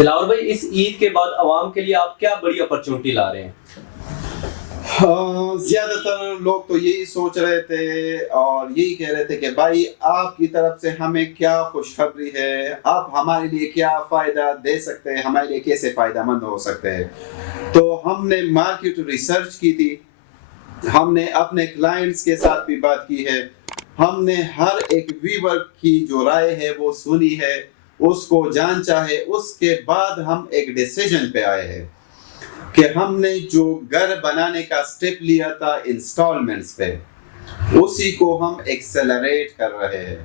دلاور بھائی، اس عید کے بعد عوام کے لیے آپ کیا بڑی اپرچونٹی لا رہے ہیں؟ زیادہ تر لوگ تو یہی سوچ رہے تھے اور یہی کہہ رہے تھے کہ بھائی آپ کی طرف سے ہمیں کیا خوشخبری ہے، آپ ہمارے لیے کیا فائدہ دے سکتے ہیں، ہمارے لیے کیسے فائدہ مند ہو سکتے ہیں۔ تو ہم نے مارکیٹ ریسرچ کی تھی، ہم نے اپنے کلائنٹس کے ساتھ بھی بات کی ہے، ہم نے ہر ایک ویور کی جو رائے ہے وہ سنی ہے، اس کو جانچا ہے، اس کے بعد ہم ایک ڈیسیجن پہ آئے ہیں کہ ہم نے جو گھر بنانے کا سٹیپ لیا تھا انسٹالمنٹس پہ، اسی کو ہم ایکسلریٹ کر رہے ہیں،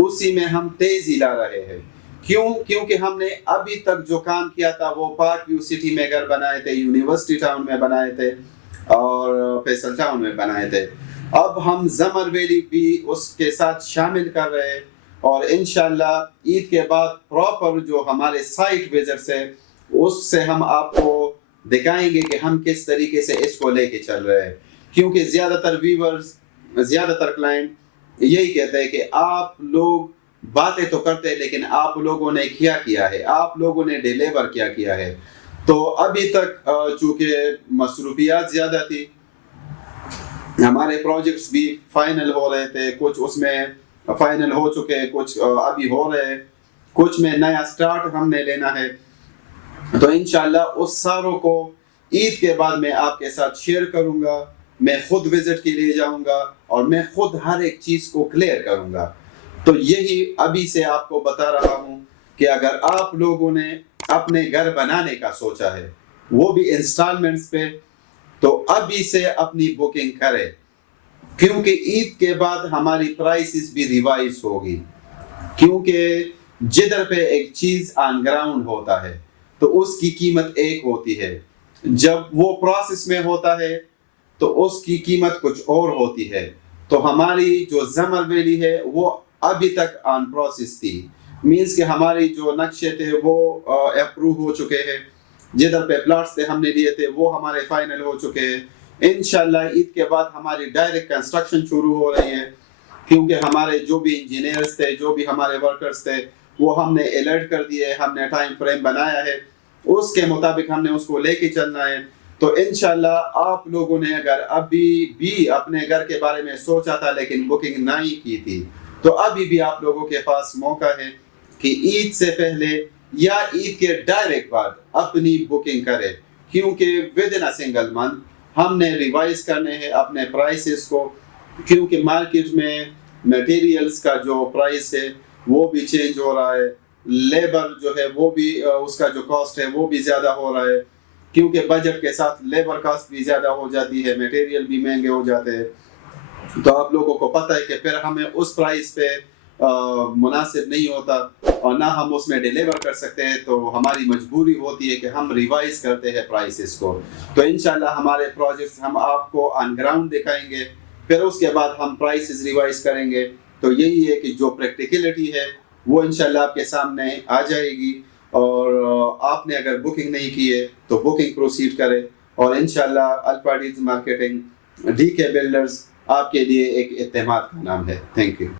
اسی میں ہم تیزی لا رہے ہیں۔ کیونکہ ہم نے ابھی تک جو کام کیا تھا وہ پارک ویو سٹی میں گھر بنائے تھے، یونیورسٹی ٹاؤن میں بنائے تھے اور فیصل ٹاؤن میں بنائے تھے۔ اب ہم زمر ویلی بھی اس کے ساتھ شامل کر رہے ہیں، اور انشاءاللہ عید کے بعد پراپر جو ہمارے سائٹ وزٹس ہیں اس سے ہم آپ کو دکھائیں گے کہ ہم کس طریقے سے اس کو لے کے چل رہے ہیں۔ کیونکہ زیادہ تر ویورز، زیادہ تر کلائنٹ یہی کہتے ہیں کہ آپ لوگ باتیں تو کرتے ہیں لیکن آپ لوگوں نے کیا ہے، آپ لوگوں نے ڈیلیور کیا ہے۔ تو ابھی تک چونکہ مصروفیات زیادہ تھی، ہمارے پروجیکٹس بھی فائنل ہو رہے تھے، کچھ اس میں فائنل ہو چکے، کچھ ابھی ہو رہے، کچھ میں نیا سٹارٹ ہم نے لینا ہے۔ تو انشاءاللہ اس ساروں کو عید کے بعد میں آپ کے ساتھ شیئر کروں گا، میں خود وزٹ کے لیے جاؤں گا اور میں خود ہر ایک چیز کو کلیئر کروں گا۔ تو یہی ابھی سے آپ کو بتا رہا ہوں کہ اگر آپ لوگوں نے اپنے گھر بنانے کا سوچا ہے، وہ بھی انسٹالمنٹس پہ، تو ابھی سے اپنی بکنگ کرے، کیونکہ عید کے بعد ہماری پرائسز بھی ریوائز ہوگی۔ کیونکہ جدھر پہ ایک چیز آن گراؤنڈ ہوتا ہے تو اس کی قیمت ایک ہوتی ہے، جب وہ پروسیس میں ہوتا ہے تو اس کی قیمت کچھ اور ہوتی ہے۔ تو ہماری جو زمر ویلی ہے وہ ابھی تک آن پروسیس تھی، مینس کہ ہماری جو نقشے تھے وہ اپروو ہو چکے ہیں، جدھر پہ پلاٹس تھے ہم نے لیے تھے وہ ہمارے فائنل ہو چکے ہیں۔ انشاءاللہ عید کے بعد ہماری ڈائریکٹ کنسٹرکشن شروع ہو رہی ہے، کیونکہ ہمارے جو بھی انجینئرز تھے، جو بھی ہمارے ورکرز تھے، وہ ہم نے الرٹ کر دیے، ہم نے ٹائم فریم بنایا ہے، اس کے مطابق ہم نے اس کو لے کے چلنا ہے۔ تو انشاءاللہ آپ لوگوں نے اگر ابھی بھی اپنے گھر کے بارے میں سوچا تھا لیکن بکنگ نہیں کی تھی، تو ابھی بھی آپ لوگوں کے پاس موقع ہے کہ عید سے پہلے یا عید کے ڈائریکٹ بعد اپنی بکنگ کرے، کیونکہ ود ان سنگل منتھ ہم نے ریوائز کرنے ہیں اپنے پرائسز کو، کیونکہ مارکیٹ میں میٹیریلز کا جو پرائس ہے وہ بھی چینج ہو رہا ہے، لیبر جو ہے وہ بھی اس کا جو کاسٹ ہے وہ بھی زیادہ ہو رہا ہے، کیونکہ بجٹ کے ساتھ لیبر کاسٹ بھی زیادہ ہو جاتی ہے، میٹیریل بھی مہنگے ہو جاتے ہیں۔ تو آپ لوگوں کو پتہ ہے کہ پھر ہمیں اس پرائس پہ مناسب نہیں ہوتا اور نہ ہم اس میں ڈیلیور کر سکتے ہیں، تو ہماری مجبوری ہوتی ہے کہ ہم ریوائز کرتے ہیں پرائسز کو۔ تو انشاءاللہ ہمارے پروجیکٹس ہم آپ کو آن گراؤنڈ دکھائیں گے، پھر اس کے بعد ہم پرائسز ریوائز کریں گے۔ تو یہی ہے کہ جو پریکٹیکلٹی ہے وہ انشاءاللہ آپ کے سامنے آ جائے گی، اور آپ نے اگر بکنگ نہیں کی ہے تو بکنگ پروسیڈ کرے، اور انشاءاللہ الفا ڈیلز مارکیٹنگ، ڈی کے بلڈرز آپ کے لیے ایک اعتماد کا نام ہے۔ Thank you.